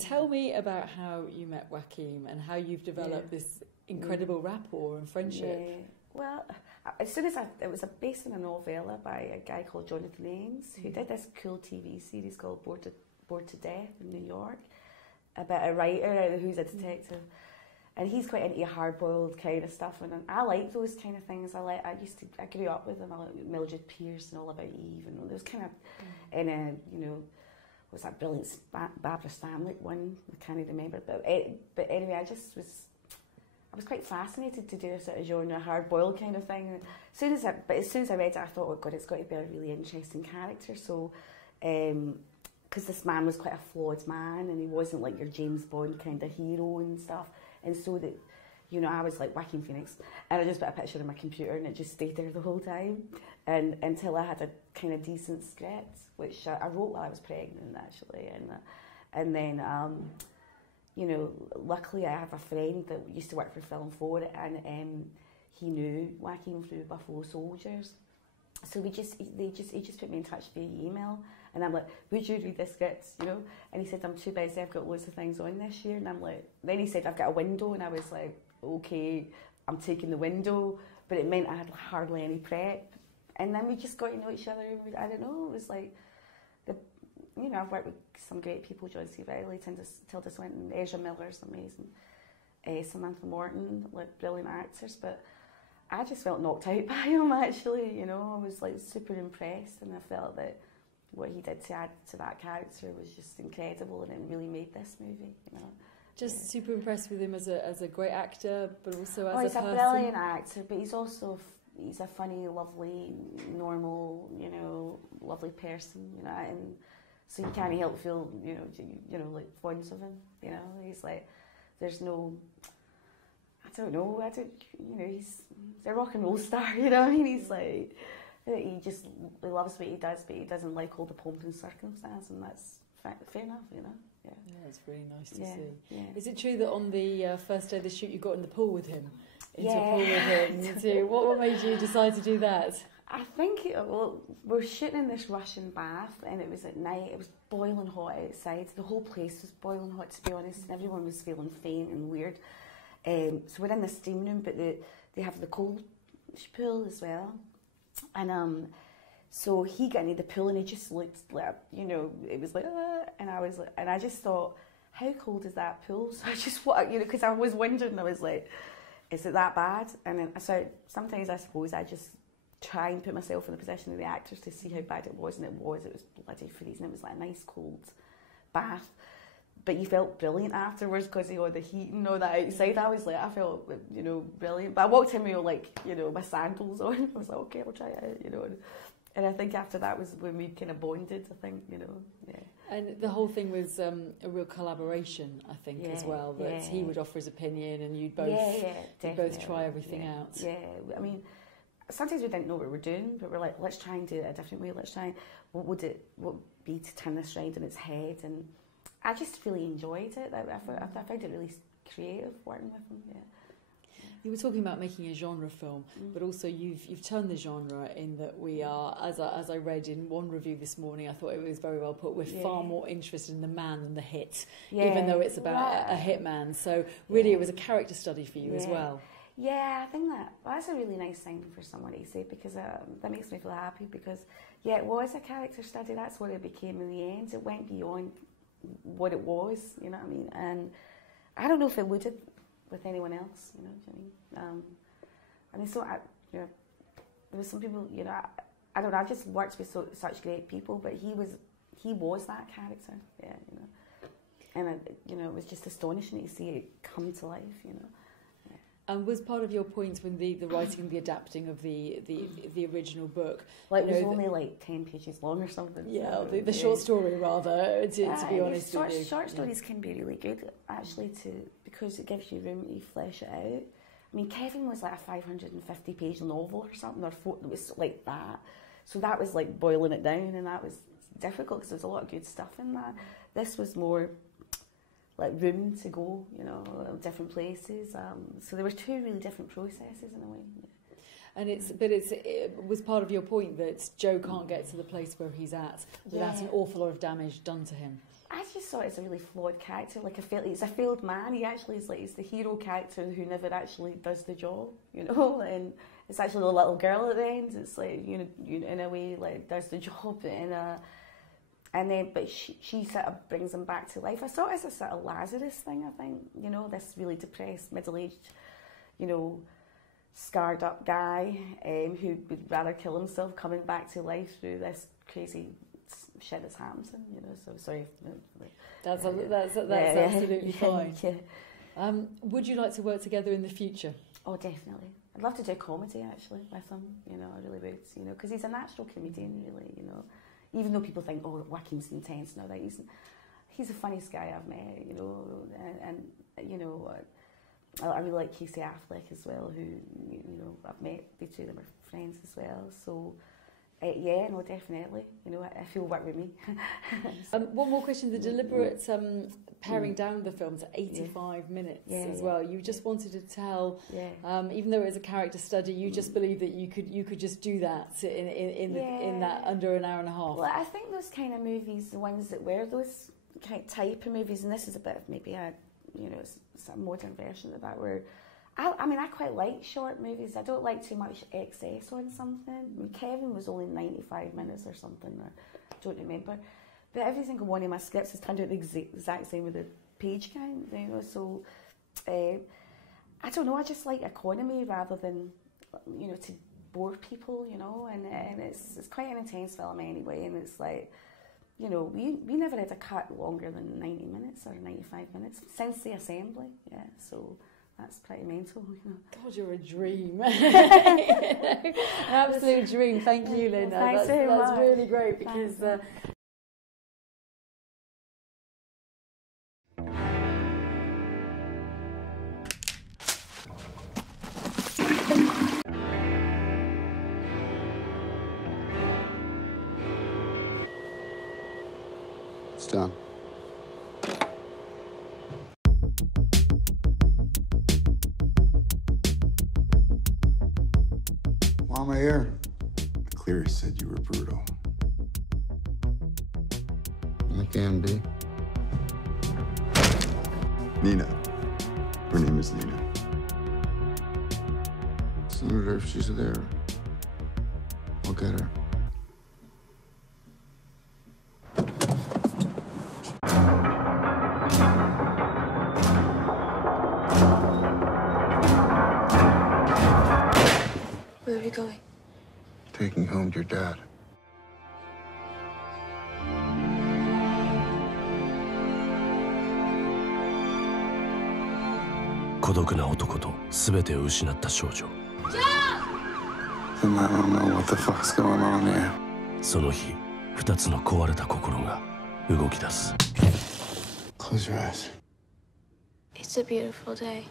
Tell me about how you met Joaquin and how you've developed this incredible rapport and friendship. Yeah. Well, as soon as it was based on a novella by a guy called Jonathan Ames, who did this cool TV series called Bored to Death in New York, about a writer who's a detective. And he's quite into hard-boiled kind of stuff, and I like those kind of things. I grew up with them. I like Mildred Pierce and All About Eve, and there was kind of, and was that brilliant Barbara Stanwyck one? I can't even remember, but anyway, I was quite fascinated to do a sort of genre, hard-boiled kind of thing. As soon as I read it, I thought, oh God, it's got to be a really interesting character. So, because this man was quite a flawed man, and he wasn't like your James Bond kind of hero and stuff. And so that, I was like Joaquin Phoenix, and I just put a picture on my computer, and it just stayed there the whole time, and until I had a kind of decent script, which I wrote while I was pregnant actually, and then luckily I have a friend that used to work for Film 4, and he knew Joaquin through Buffalo Soldiers, so he just put me in touch via email. And I'm like, would you read this script, And he said, I'm too busy, I've got loads of things on this year. And I'm like, then he said, I've got a window. And I was like, okay, I'm taking the window. But it meant I had hardly any prep. And then we just got to know each other. I don't know, it was like, I've worked with some great people, John C. Reilly, Tilda Swinton, Ezra Miller's amazing, Samantha Morton, like brilliant actors. But I just felt knocked out by him, actually, I was like super impressed, and I felt that what he did to add to that character was just incredible, and it really made this movie, Just super impressed with him as a great actor, but also as a person. He's a brilliant actor, but he's a funny, lovely, normal, lovely person, and so you can't help feel, like fond of him, He's like, there's no, he's a rock and roll star, He's like, he loves what he does, but he doesn't like all the pomp and circumstance, and that's fair enough, Yeah, it's really nice to see. Yeah. Is it true that on the first day of the shoot you got in the pool with him? Into Yeah. a pool with him too? What made you decide to do that? I think, we're shooting in this Russian bath, and it was at night, it was boiling hot outside, the whole place was boiling hot, to be honest, and everyone was feeling faint and weird. So we're in the steam room, but they have the cold pool as well. And so he got into the pool, and he just looked like, it was like, and I just thought, how cold is that pool? So I just, because I was wondering, I was like, is it that bad? And then, so sometimes I suppose I just try and put myself in the position of the actors to see how bad it was, and it was bloody freezing. It was like a nice cold bath. But you felt brilliant afterwards because of all the heat and all that outside. I was like, I felt, brilliant. But I walked in with, my sandals on. I was like, okay, I'll try it out, And I think after that was when we kind of bonded, I think, yeah. And the whole thing was a real collaboration, I think, as well. That he would offer his opinion, and you'd both try everything out. Yeah, I mean, sometimes we didn't know what we were doing, but we're like, let's try and do it a different way. Let's try, what would be to turn this round on its head? And I just really enjoyed it. I found it really creative working with him. Yeah. You were talking about making a genre film, but also you've turned the genre in that we are, as I read in one review this morning, I thought it was very well put. We're far more interested in the man than the hit, even though it's about a hitman. So really, it was a character study for you as well. Yeah, I think that's a really nice thing for someone to say, because that makes me feel happy, because it was a character study. That's what it became in the end. It went beyond what it was, you know what I mean? And I don't know if it would have with anyone else, you know what I mean? I mean, so there was some people, I don't know, I've just worked with such great people, but he was that character, and it was just astonishing to see it come to life, And was part of your point when the writing and the adapting of the original book? Like, it was only like 10 pages long or something. Yeah, so the short story rather, to be honest with you. Short stories can be really good, actually, because it gives you room to flesh it out. I mean, Kevin was like a 550-page novel or something, it was like that. So that was like boiling it down, and that was difficult because there was a lot of good stuff in that. This was more like room to go, different places. So there were two really different processes in a way. And it was part of your point that Joe can't get to the place where he's at without an awful lot of damage done to him. I just saw it as a really flawed character, like he's a failed man. He actually is like, he's the hero character who never actually does the job, you know, and it's actually the little girl at the end. It's like, you know, in a way, like, does the job, but she sort of brings him back to life. I saw it as a sort of Lazarus thing, I think, you know, this really depressed, middle-aged, you know, scarred up guy who would rather kill himself coming back to life through this crazy shit that's happened to him, you know, so sorry. That's absolutely fine. Yeah. Would you like to work together in the future? Oh, definitely. I'd love to do a comedy, actually, with him, you know, I really would, you know, because he's a natural comedian, really, you know. Even though people think, oh, Joaquin's intense now, that he's the funniest guy I've met, you know, and you know, I really like Casey Affleck as well, who, you know, I've met, the two of them are friends as well, so yeah, no, definitely, you know, if he'll work with me. One more question, the deliberate paring down the film to 85 minutes as well. You just wanted to tell, even though it was a character study, you just believed that you could just do that in that under an hour and a half. Well, I think those kind of movies, the ones that were those kind of type of movies, and this is a bit of maybe a, you know, it's a modern version of that, where I mean, I quite like short movies. I don't like too much excess on something. I mean, Kevin was only 95 minutes or something, or I don't remember. But every single one of my scripts has turned out the exact same with the page count, you know, so I don't know, I just like economy rather than, you know, to bore people, you know, and it's quite an intense film anyway, and it's like, you know, we never had a cut longer than 90 minutes or 95 minutes since the assembly, yeah, so that's pretty mental, you know. God, you're a dream. An absolute dream. Thank you, Linda. Thanks very much. That's really great because... It's done. Why am I here? Cleary said you were brutal. I can be. Nina. Her name is Nina. Senator, if she's there, I'll get her. Where are we going? Taking home your dad.孤独な男と全てを失った少女。And I don't know what the fuck's going on here. その日、2つの壊れた心が動き出す。Close your eyes. It's a beautiful day.